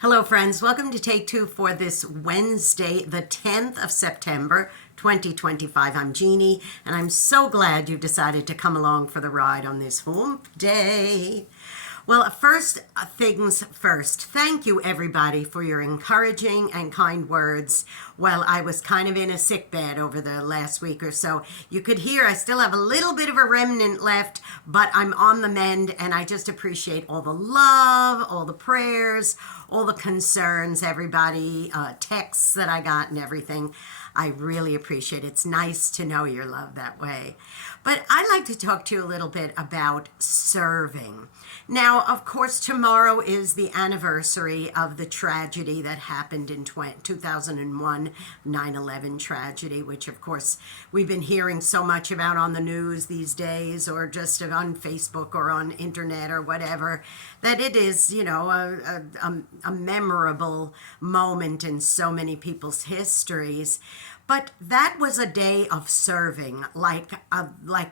Hello, friends. Welcome to Take Two for this Wednesday, the 10th of September, 2025. I'm Jeannie, and I'm so glad you decided to come along for the ride on this hump day. Well, first things first, thank you everybody for your encouraging and kind words. Well, I was kind of in a sick bed over the last week or so. You could hear I still have a little bit of a remnant left, but I'm on the mend, and I just appreciate all the love, all the prayers, all the concerns, everybody, texts that I got and everything. I really appreciate it. It's nice to know your love that way. But I'd like to talk to you a little bit about serving. Now, of course, tomorrow is the anniversary of the tragedy that happened in 2001, 9/11 tragedy, which, of course, we've been hearing so much about on the news these days, or just on Facebook or on internet or whatever, that it is, you know, a memorable moment in so many people's histories. But that was a day of serving like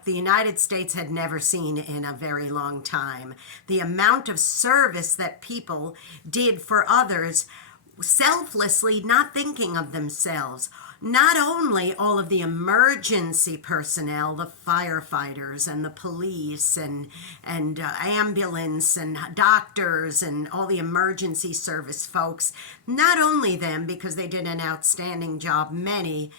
the United States had never seen in a very long time. The amount of service that people did for others, selflessly, not thinking of themselves. Not only all of the emergency personnel, the firefighters and the police and ambulance and doctors and all the emergency service folks, not only them, because they did an outstanding job, many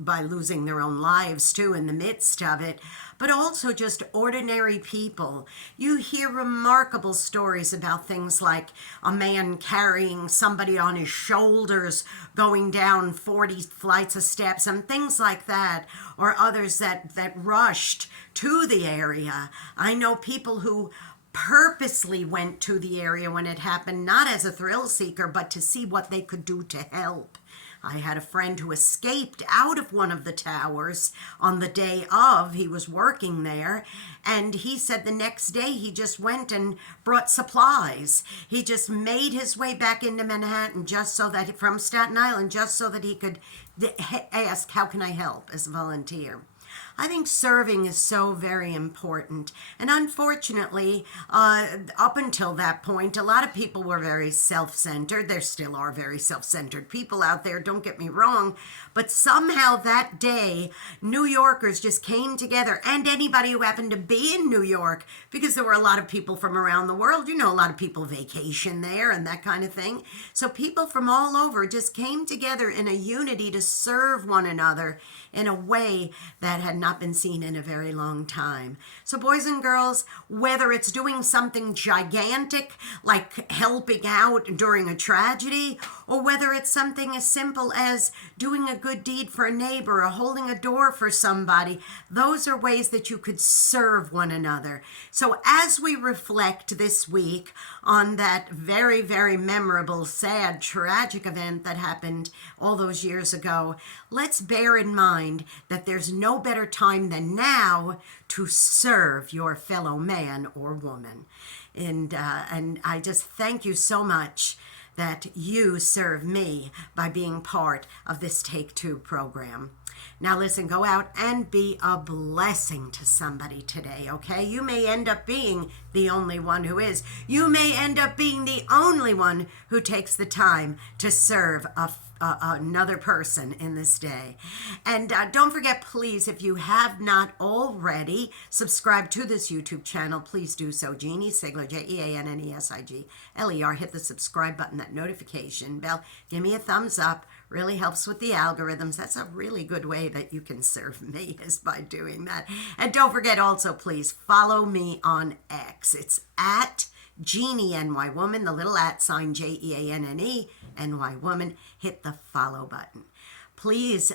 by losing their own lives too in the midst of it, but also just ordinary people. You hear remarkable stories about things like a man carrying somebody on his shoulders going down 40 flights of steps and things like that, or others that rushed to the area. I know people who purposely went to the area when it happened, not as a thrill seeker, but to see what they could do to help. I had a friend who escaped out of one of the towers on the day of. He was working there, and he said the next day he just went and brought supplies. He just made his way back into Manhattan just so that, from Staten Island, just so that he could ask, how can I help, as a volunteer. I think serving is so very important. And unfortunately, up until that point, a lot of people were very self-centered. There still are very self-centered people out there, don't get me wrong. But somehow that day, New Yorkers just came together, and anybody who happened to be in New York, because there were a lot of people from around the world. You know, a lot of people vacation there and that kind of thing. So people from all over just came together in a unity to serve one another in a way that had not been seen in a very long time. So boys and girls, whether it's doing something gigantic like helping out during a tragedy, or whether it's something as simple as doing a good deed for a neighbor or holding a door for somebody, those are ways that you could serve one another. So as we reflect this week on that very, very memorable, sad, tragic event that happened all those years ago, let's bear in mind that there's no better time than now to serve your fellow man or woman. And I just thank you so much that you serve me by being part of this Take Two program. Now listen, go out and be a blessing to somebody today, okay? You may end up being the only one who is. You may end up being the only one who takes the time to serve another person in this day. And don't forget, please, if you have not already subscribed to this YouTube channel, please do so. Jeanne Sigler, JeanneSigler. Hit the subscribe button, that notification bell. Give me a thumbs up. Really helps with the algorithms. That's a really good way that you can serve me, is by doing that. And don't forget also, please follow me on X. It's at Jeanne NY Woman, the little @ sign JEANNE NY Woman. Hit the follow button. Please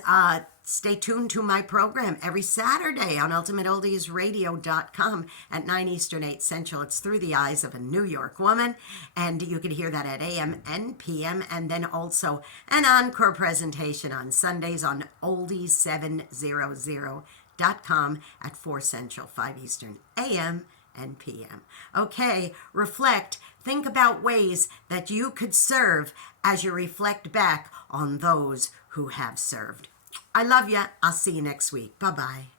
stay tuned to my program every Saturday on UltimateOldiesRadio.com at 9 Eastern, 8 Central. It's Through the Eyes of a New York Woman, and you can hear that at AM and PM, and then also an encore presentation on Sundays on Oldies700.com at 4 Central, 5 Eastern, AM and PM. Okay, reflect. Think about ways that you could serve as you reflect back on those who have served. I love you. I'll see you next week. Bye-bye.